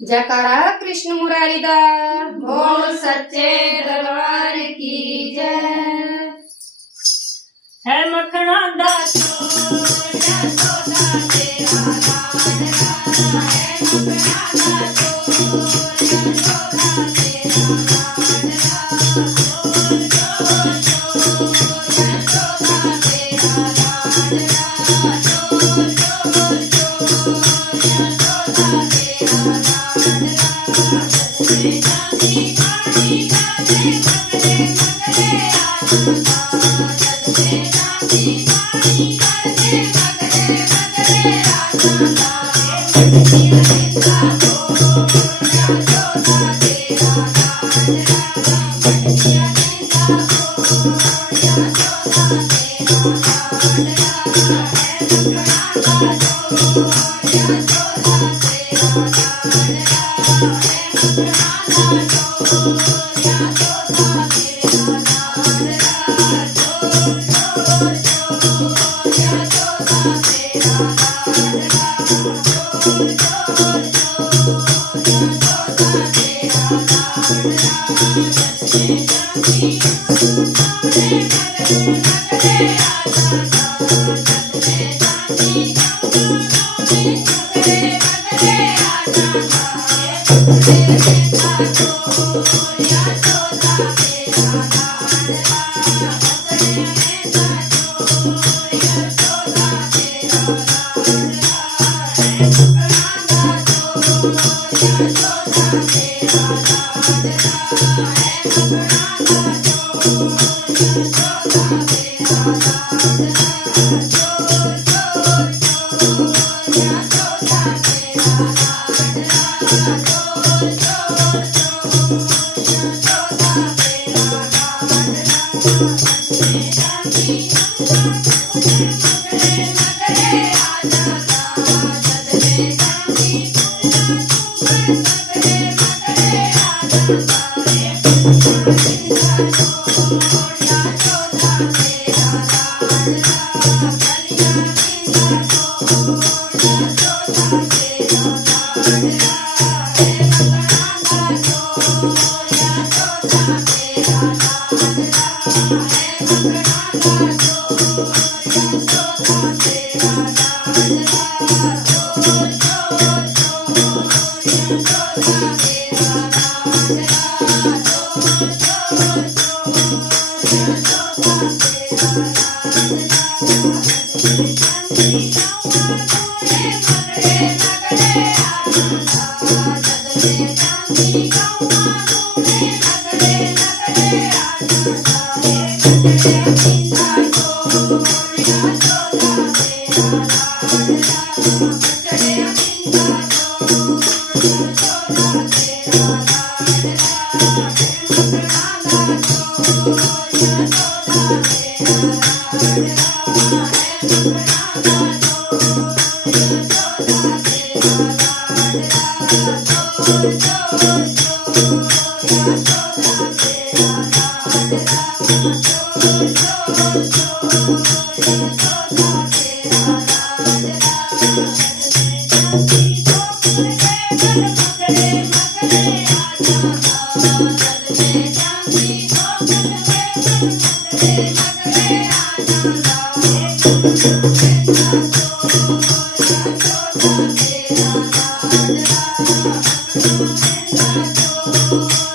जयकारा कृष्ण मुरारी दास। बोल सच्चे दरबार की जय। है मखना दासो यशोदा तेरा लाडला, है मखना दासो यशोदा तेरा लाडला। जोर जोर जोर यशोदा तेरा लाडला, जोर जोर जोर यशोदा तेरा लाडला। जगदे जाती पानी जाने मगरे मगरे आनंदा, जगदे जाती पानी जाने मगरे मगरे आनंदा। हे मगरिया निंदा को यशोदा तेरा लाडला, मगरिया निंदा को यशोदा तेरा लाडला। है मखना दासो यशोदा तेरा लाडला, है मखना दासो यशोदा तेरा लाडला। जोर जोर जोर यशोदा तेरा लाडला, जोर जोर जोर यशोदा तेरा लाडला। जगदे जाती पानी जाने मगरे मगरे आनंदा, जगदे जाती पानी जाने मगरे मगरे आनंदा। हे मगरिया निंदा को यशोदा तेरा लाडला, मगरिया निंदा को यशोदा तेरा लाडला। है मखना दासो यशोदा तेरा लाडला, है मखना दासो यशोदा तेरा लाडला। जोर जोर जोर यशोदा तेरा लाडला, जोर जोर जोर यशोदा तेरा लाडला। जगदे जाती मगरे मगरे आनंदा, जगदे जाती मगरे मगरे आनंदा। हे मगरिया निंदा को यशोदा तेरा लाडला, मगरिया निंदा को यशोदा तेरा लाडला। हे मखना दासो यशोदा तेरा लाडला, है मखना दासो यशोदा तेरा लाडला। जोर जोर जोर यशोदा तेरा लाडला, जोर जोर जोर यशोदा तेरा लाडला। जगदे जाती मगरे मगरे आनंदा, जगदे जाती मगरे मगरे आनंदा। हे मगरिया निंदा को यशोदा तेरा लाडला, मगरिया निंदा को यशोदा तेरा लाडला। हे मखना दासो यशोदा तेरा लाडला, है मखना दासो यशोदा तेरा लाडला। जोर जोर जोर यशोदा तेरा लाडला, जोर जोर जोर यशोदा तेरा लाडला। जगदे जाती मगरे मगरे आनंदा, जगदे जाती मगरे मगरे आनंदा। हे मगरिया निंदा को यशोदा तेरा लाडला, मगरिया निंदा को